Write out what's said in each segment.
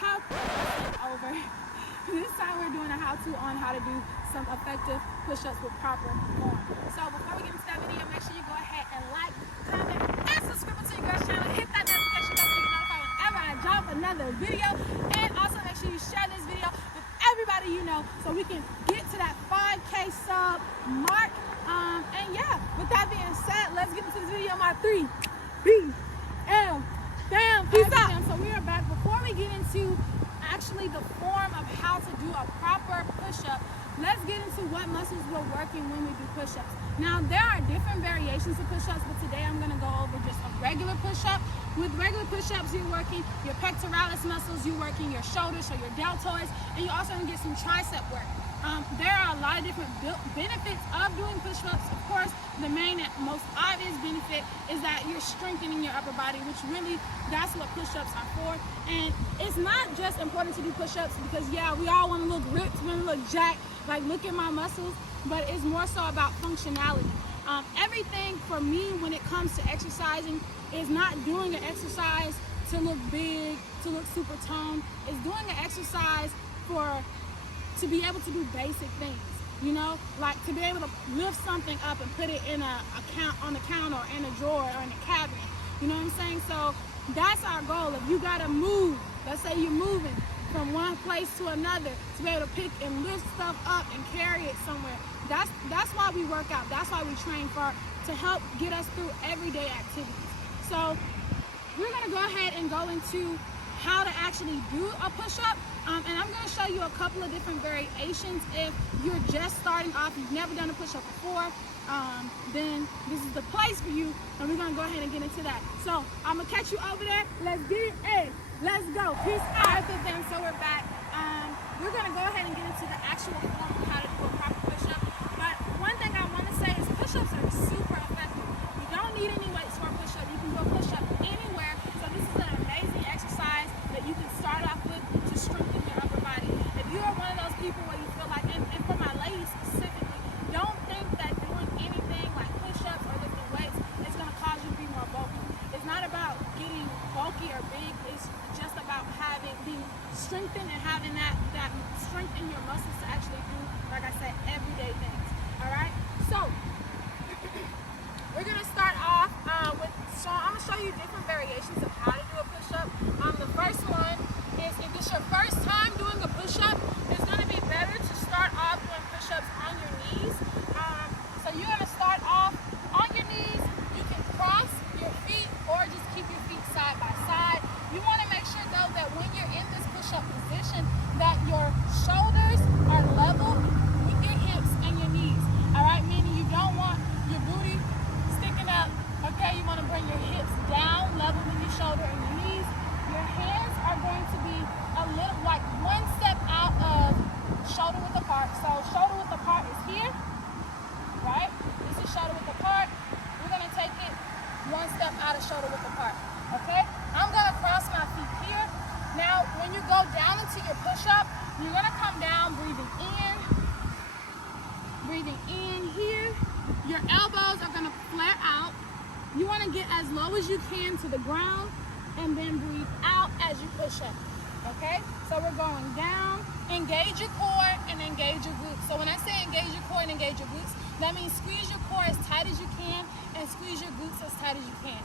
how over. This time we're doing a how-to on how to do some effective push-ups with proper form. So before we get into that video, make sure you go ahead and like, comment, and subscribe to your girl's channel. Hit that notification bell so you get notified whenever I drop another video. And also make sure you share this video with everybody you know so we can get to that 5K sub mark. And yeah, with that being said, let's get into this video. My 3, B, L, bam, peace out. So we are back. Before we get into actually the form of how to do a proper push-up, let's get into what muscles we're working when we do push-ups. Now, there are different variations of push-ups, but today I'm going to go over just a regular push-up. With regular push-ups, you're working your pectoralis muscles, you're working your shoulders, so your deltoids, and you also going to get some tricep work. There are a lot of different benefits of doing push-ups. Of course, the main and most obvious benefit is that you're strengthening your upper body, which really, that's what push-ups are for. And it's not just important to do push-ups because, yeah, we all want to look ripped, we want to look jacked, like look at my muscles, but it's more so about functionality. Everything for me when it comes to exercising is not doing an exercise to look big, to look super toned. It's doing an exercise to be able to do basic things, you know, like to be able to lift something up and put it in on the counter or in a drawer or in a cabinet, you know what I'm saying? So that's our goal. If you gotta move, let's say you're moving from one place to another, to be able to pick and lift stuff up and carry it somewhere, that's why we work out, that's why we train to help get us through everyday activities. So we're gonna go ahead and go into how to actually do a push-up, and I'm going to show you a couple of different variations. If you're just starting off, you've never done a push-up before, then this is the place for you, and we're going to go ahead and get into that. So I'm going to catch you over there. Let's get it. Hey, let's go. Peace out. Then, so we're back. We're going to go ahead and get into the actual form of how to do a proper push-up. But one thing I want to say is push-ups are super effective. You don't need any weights for a push-up. You can do a push-up anywhere. So this is an amazing exercise that you can start off with to strengthen your upper body. If you are one of those people where you feel like, and for my ladies specifically, don't think that doing anything like push-ups or lifting weights is going to cause you to be more bulky. It's not about getting bulky or big. It's just about being strengthened and having that strength in your muscles to actually do, like I said, everyday things. All right? So we're going to start off I'm going to show you different variations of how to do a push-up. The first one is, if it's your first time doing a push-up, it's going to be better to start off doing push-ups on your knees. So you're going to start off on your knees. You can cross your feet or just keep your feet side by side. You want to make sure, though, that when you're in this push-up position, that your shoulders are level with your hips and your knees. All right? Meaning you don't want your booty sticking up. Okay? You want to bring your hips down, level with your shoulder and your knees. Your hands are going to be a little like one step out of shoulder width apart. So shoulder width apart is here, right? This is shoulder width apart. We're going to take it one step out of shoulder width apart. Okay? I'm going to cross my feet here. Now, when you go down into your push-up, you're going to come down breathing in here. Your elbows are going to flare out. You want to get as low as you can to the ground and then breathe out as you push up. Okay? So we're going down, engage your core and engage your glutes. So when I say engage your core and engage your glutes, that means squeeze your core as tight as you can and squeeze your glutes as tight as you can.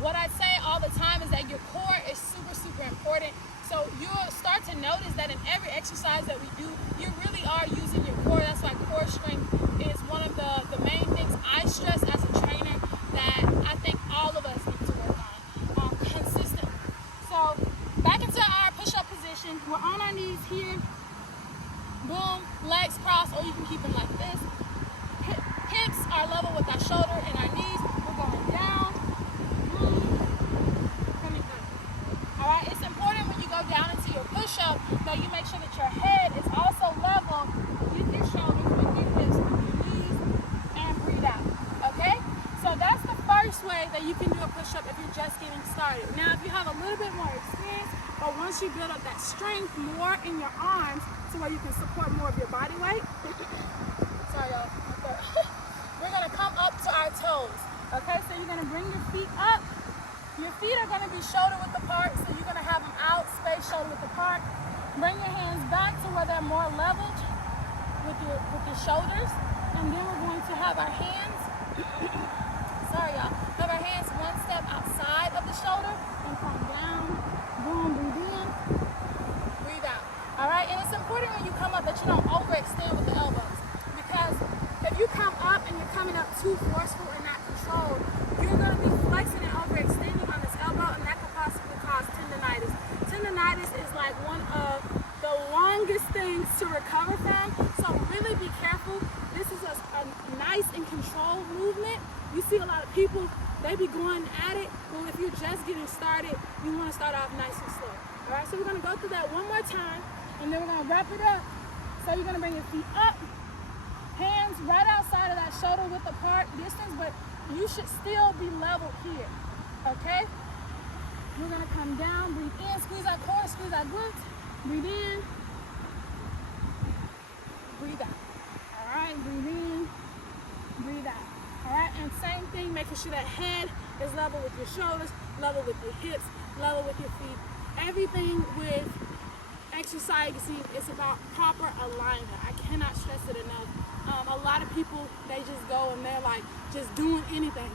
What I say all the time is that your core is super, super important. So you'll start to notice that in every exercise that we do, you really are using your core. That's why core strength is one of the main things I stress as a trainer that I think all of us need to work on consistently. So back into our push-up position. We're on our knees here. Boom, legs crossed, or you can keep them like this. Hips are level with our shoulder and our knees. We're going down, coming up. All right, it's important when you go down into your push-up that you make sure that your head is also level with your shoulders, with your hips, with your knees, and breathe out. Okay? So that's the first way that you can do a push-up if you're just getting started. Now, if you have a little bit more experience, but once you build up that strength more in your arms to where you can support more of your body weight, sorry y'all, we're going to come up to our toes. Okay, so you're going to bring your feet up. Your feet are going to be shoulder width apart, so you're going to have them out, spaced shoulder width apart. Bring your hands back to where they're more leveled with your shoulders. And then we're going to have our hands, sorry y'all, have our hands one step outside of the shoulder and come down. Boom, breathe in, breathe out. All right, and it's important when you come up that you don't overextend with the elbows, because if you come up and you're coming up too forceful and not controlled, you're going to be flexing and overextending on this elbow, and that could possibly cause tendonitis. Tendonitis is like one of the longest things to recover from, so really be careful. This is a nice and controlled movement. You see a lot of people, they be going at it. Well, if you're just getting started, you want to start off nice and slow. All right, so we're going to go through that one more time, and then we're going to wrap it up. So you're going to bring your feet up, hands right outside of that shoulder width apart distance, but you should still be level here, okay? We're going to come down, breathe in, squeeze our core, squeeze our glutes, breathe in, breathe out. All right, breathe in, breathe out. All right, and same thing, making sure that head is level with your shoulders, level with your hips, level with your feet. Everything with exercising is about proper alignment. I cannot stress it enough. A lot of people, they just go and they're like just doing anything.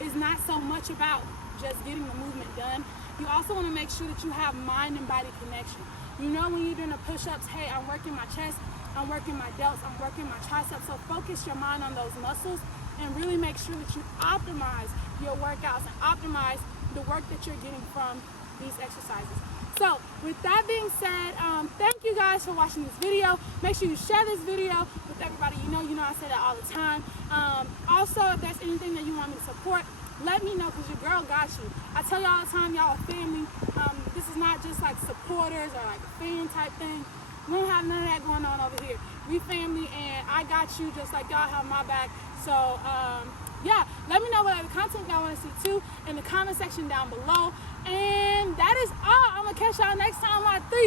It's not so much about just getting the movement done. You also want to make sure that you have mind and body connection. You know, when you're doing the push-ups, hey, I'm working my chest, I'm working my delts, I'm working my triceps. So focus your mind on those muscles and really make sure that you optimize your workouts and optimize the work that you're getting from these exercises. So with that being said, thank you guys for watching this video. Make sure you share this video with everybody you know. You know I say that all the time. Also, if there's anything that you want me to support, let me know, because your girl got you. I tell you all the time, y'all are family. This is not just like supporters or like a fan type thing. We don't have none of that going on over here. We family, and I got you just like y'all have my back. So yeah, let me know what other content y'all want to see too in the comment section down below. And that is all. I'm gonna catch y'all next time on 3